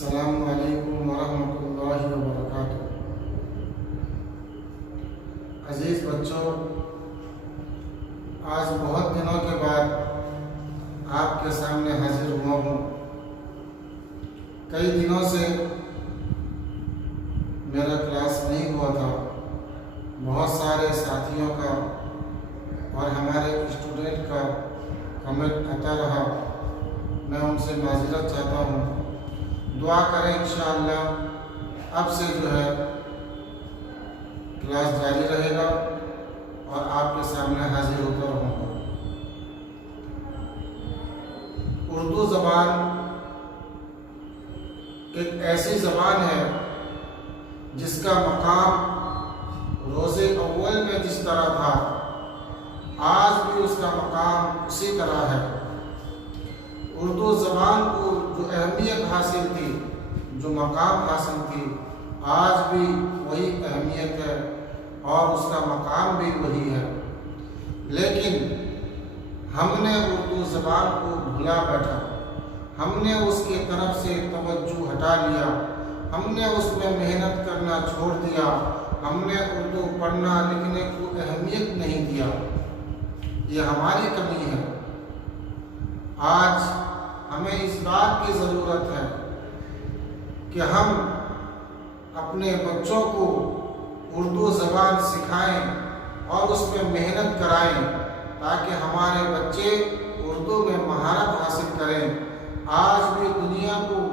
السلام علیکم ورحمۃ اللہ وبرکاتہ۔ عزیز بچوں، آج بہت دنوں کے بعد آپ کے سامنے حاضر ہوا ہوں۔ کئی دنوں سے میرا کلاس نہیں ہوا تھا۔ بہت سارے ساتھیوں کا اور ہمارے اسٹوڈنٹ کا کمنٹ آتا رہا۔ میں ان سے معذرت چاہتا ہوں۔ دعا کریں انشاءاللہ اب سے کلاس جاری رہے گا اور آپ کے سامنے حاضر ہوتا رہوں گا۔ اردو زبان ایک ایسی زبان ہے جس کا مقام روز اول میں جس طرح تھا، آج بھی اس کا مقام اسی طرح ہے۔ اردو زبان کو جو اہمیت حاصل تھی، جو مقام حاصل تھی، آج بھی وہی اہمیت ہے اور اس کا مقام بھی وہی ہے۔ لیکن ہم نے اردو زبان کو بھلا بیٹھا، ہم نے اس کی طرف سے توجہ ہٹا لیا، ہم نے اس میں محنت کرنا چھوڑ دیا، ہم نے اردو پڑھنا لکھنے کو اہمیت نہیں دیا۔ یہ ہماری کمی ہے۔ آج ہمیں اس بات کی ضرورت ہے کہ ہم اپنے بچوں کو اردو زبان سکھائیں اور اس میں محنت کرائیں تاکہ ہمارے بچے اردو میں مہارت حاصل کریں۔ آج بھی دنیا کو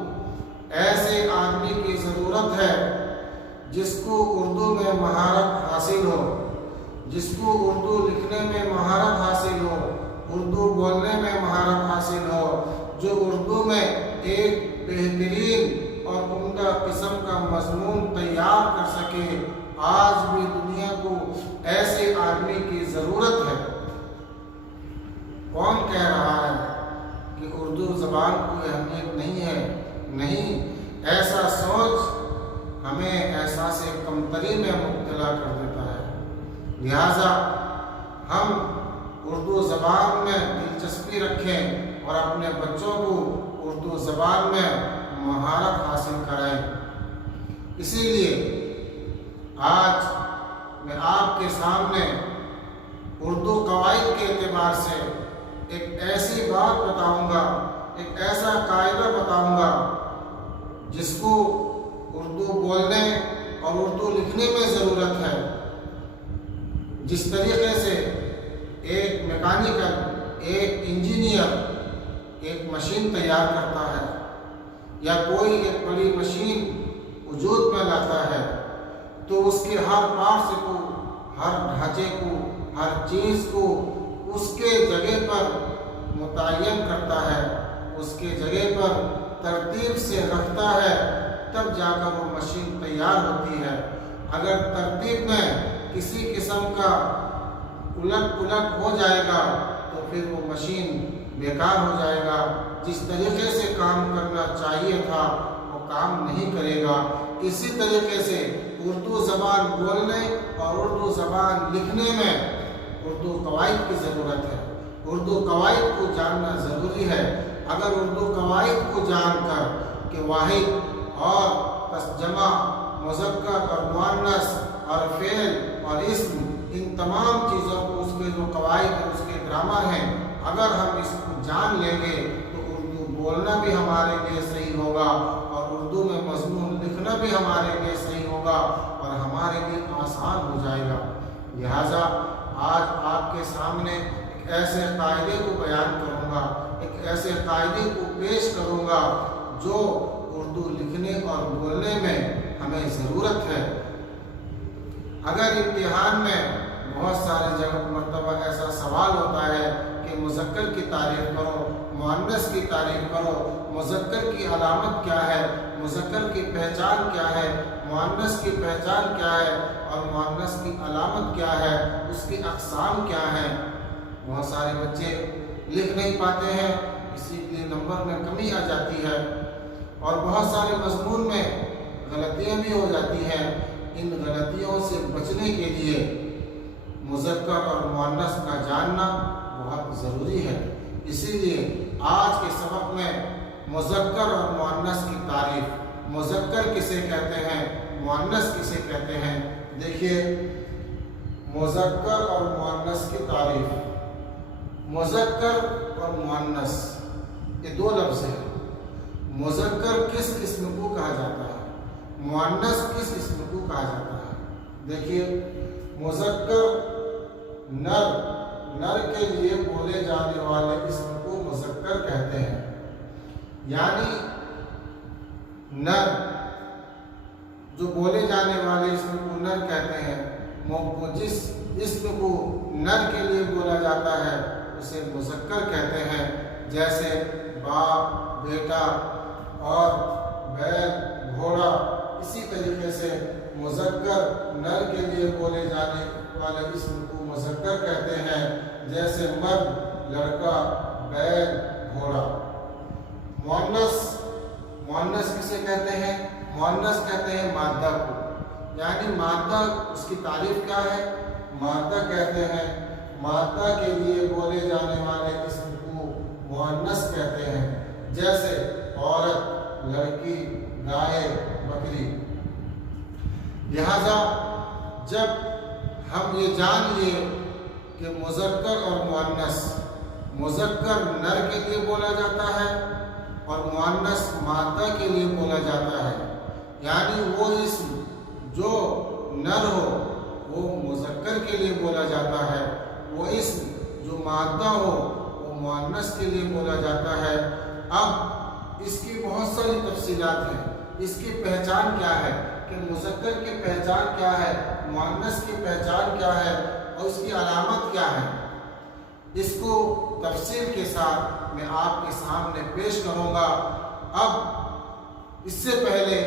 ایسے آدمی کی ضرورت ہے جس کو اردو میں مہارت حاصل ہو، جس کو اردو لکھنے میں مہارت حاصل ہو، اردو بولنے میں مہارت حاصل ہو، جو اردو میں ایک بہترین اور عمدہ قسم کا مضمون تیار کر سکے۔ آج بھی دنیا کو ایسے آدمی کی ضرورت ہے۔ کون کہہ رہا ہے کہ اردو زبان کو اہمیت نہیں ہے؟ نہیں، ایسا سوچ ہمیں احساس کمتری میں مبتلا کر دیتا ہے۔ لہذا ہم اردو زبان میں دلچسپی رکھیں اور اپنے بچوں کو اردو زبان میں مہارت حاصل کرائیں۔ اسی لیے آج میں آپ کے سامنے اردو قواعد کے اعتبار سے ایک ایسی بات بتاؤں گا، ایک ایسا قاعدہ بتاؤں گا جس کو اردو بولنے اور اردو لکھنے میں ضرورت ہے۔ جس طریقے سے ایک میکینیکل، ایک انجینئر ایک مشین تیار کرتا ہے یا کوئی ایک بڑی مشین وجود میں لاتا ہے تو اس کے ہر پارٹس کو، ہر ڈھانچے کو، ہر چیز کو اس کے جگہ پر متعین کرتا ہے، اس کے جگہ پر ترتیب سے رکھتا ہے، تب جا کر وہ مشین تیار ہوتی ہے۔ اگر ترتیب میں کسی قسم کا الٹ پلٹ ہو جائے گا تو پھر وہ مشین بیکار ہو جائے گا۔ جس طریقے سے کام کرنا چاہیے تھا وہ کام نہیں کرے گا۔ اسی طریقے سے اردو زبان بولنے اور اردو زبان لکھنے میں اردو قواعد کی ضرورت ہے۔ اردو قواعد کو جاننا ضروری ہے۔ اگر اردو قواعد کو جان کر کہ واحد اور پس جمع، مذکر اور مؤنث اور فعل اور اسم، ان تمام چیزوں کو، اس کے جو قواعد ہیں، اس کے گرامر ہیں، اگر ہم اس کو جان لیں گے تو اردو بولنا بھی ہمارے لیے صحیح ہوگا اور اردو میں مضمون لکھنا بھی ہمارے لیے صحیح ہوگا اور ہمارے لیے آسان ہو جائے گا۔ لہٰذا آج آپ کے سامنے ایک ایسے قاعدے کو بیان کروں گا، ایک ایسے قاعدے کو پیش کروں گا جو اردو لکھنے اور بولنے میں ہمیں ضرورت ہے۔ اگر امتحان میں بہت سارے مرتبہ ایسا سوال ہوتا ہے کہ مذکر کی تعریف کرو، مؤنث کی تعریف کرو، مذکر کی علامت کیا ہے، مذکر کی پہچان کیا ہے، مؤنث کی پہچان کیا ہے اور مؤنث کی علامت کیا ہے، اس کی اقسام کیا ہیں، بہت سارے بچے لکھ نہیں پاتے ہیں، اسی لیے نمبر میں کمی آ جاتی ہے اور بہت سارے مضمون میں غلطیاں بھی ہو جاتی ہیں۔ ان غلطیوں سے بچنے کے لیے مذکر اور مؤنث کا جاننا بہت ضروری ہے۔ اسی لیے آج کے سبق میں مذکر اور مؤنث کی تعریف. مذکر کسے کہتے ہیں, مؤنث کسے کہتے ہیں؟ دیکھیے مذکر اور مؤنث کی تعریف. مذکر اور مؤنث یہ دو لفظ ہیں. مذکر کس قسم کو کہا جاتا ہے, مؤنث کس قسم کو کہا جاتا ہے؟ دیکھیے مذکر نر کے لیے بولے جانے والے اسم کو مذکر کہتے ہیں. یعنی نر جو بولے جانے والے اسم کو نر کہتے ہیں. جس اسم کو نر کے لیے بولا جاتا ہے اسے مذکر کہتے ہیں. جیسے باپ, بیٹا اور بیل, گھوڑا. اسی طریقے سے مذکر نر کے لیے بولے جانے والے اسم کو مذکر کہتے ہیں. جیسے مرد, لڑکا, بیل, گھوڑا. مؤنث کسے کہتے ہیں؟ مؤنث کہتے ہیں مادہ کو. یعنی مادہ, اس کی تعریف کیا ہے؟ مادہ کہتے ہیں مادہ کے لیے بولے جانے والے اسم کو مؤنث کہتے ہیں. جیسے عورت, لڑکی, گائے, بکری. لہذا جب ہم یہ جان لیے کہ مذکر اور مؤنث, مذکر نر کے لیے بولا جاتا ہے اور مؤنث مادہ کے لیے بولا جاتا ہے. یعنی وہ اسم جو نر ہو وہ مذکر کے لیے بولا جاتا ہے, وہ اسم جو مادہ ہو وہ مؤنث کے لیے بولا جاتا ہے. اب اس کی بہت ساری تفصیلات ہیں. اس کی پہچان کیا ہے کہ مذکر کی پہچان کیا ہے, مؤنث کی پہچان کیا ہے اور اس کی علامت کیا ہے, اس کو تفصیل کے ساتھ میں آپ کے سامنے پیش کروں گا. اب اس سے پہلے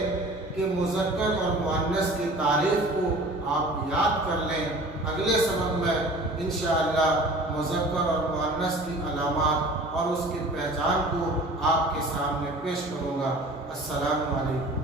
کہ مذکر اور مؤنث کی تعریف کو آپ یاد کر لیں, اگلے سبق میں انشاءاللہ مذکر اور مؤنث کی علامات اور اس کی پہچان کو آپ کے سامنے پیش کروں گا. السلام علیکم.